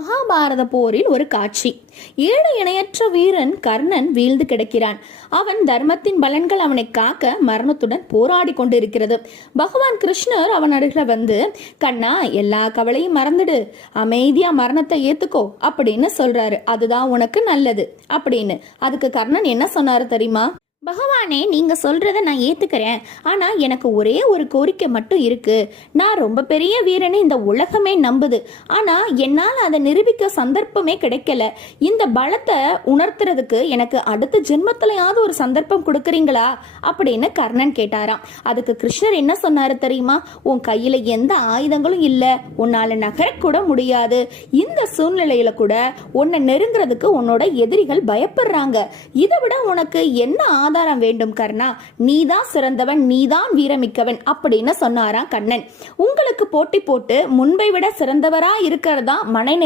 மகாபாரத போரில் ஒரு காட்சி. ஏழு இணையற்ற வீரன் கர்ணன் வீழ்ந்து கிடக்கிறான். அவன் தர்மத்தின் பலன்கள் அவனை காக்க மரணத்துடன் போராடி கொண்டிருக்கிறது. பகவான் கிருஷ்ணர் அவன் அருகில வந்து, கண்ணா, எல்லா கவலையும் மறந்துடு, அமைதியா மரணத்தை ஏத்துக்கோ அப்படின்னு சொல்றாரு. அதுதான் உனக்கு நல்லது அப்படின்னு. அதுக்கு கர்ணன் என்ன சொன்னாரு தெரியுமா? பகவானே, நீங்க சொல்றத நான் ஏத்துக்கிறேன். ஆனா எனக்கு ஒரே ஒரு கோரிக்கை மட்டும் இருக்கு. நான் ரொம்ப பெரிய வீரனை இந்த உலகமே நம்புது. ஆனா என்னால அதை நிரூபிக்க சந்தர்ப்பமே கிடைக்கல. இந்த பலத்தை உணர்த்துறதுக்கு எனக்கு அடுத்த ஜென்மத்திலையாவது ஒரு சந்தர்ப்பம் கொடுக்குறீங்களா அப்படின்னு கர்ணன் கேட்டாராம். அதுக்கு கிருஷ்ணர் என்ன சொன்னாரு தெரியுமா? உன் கையில எந்த ஆயுதங்களும் இல்ல, உன்னால நகரக்கூட முடியாது. இந்த சூழ்நிலையில கூட உன்னை நெருங்குறதுக்கு உன்னோட எதிரிகள் பயப்படுறாங்க. இதை விட உனக்கு என்ன ஆதாரம் வேண்டும் கர்ணா? நீதான் சிறந்தவன், நீதான் வீரமிக்கவன் அப்படின்னு சொன்னாராம் கண்ணன். உங்களுக்கு போட்டி போட்டு முன்பை விட சிறந்தவரா இருக்கிறதா மன